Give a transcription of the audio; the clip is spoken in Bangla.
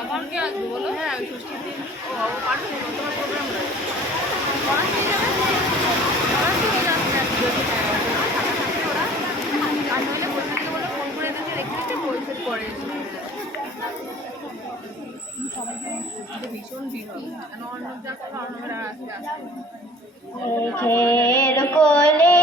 আবার কে আসবে বলো? হ্যাঁ ওই ষষ্ঠীর দিন পাঠাবো তোমার প্রোগ্রাম রয়েছে। ওরা আর নইলে বলতে বলে ফোন করে দিতে রেখে দিতে বলছে পরে ভীষণ ভিড় হবে কেন অন্য যা করলো অন্যরা আস্তে আস্তে মেঘের কোলে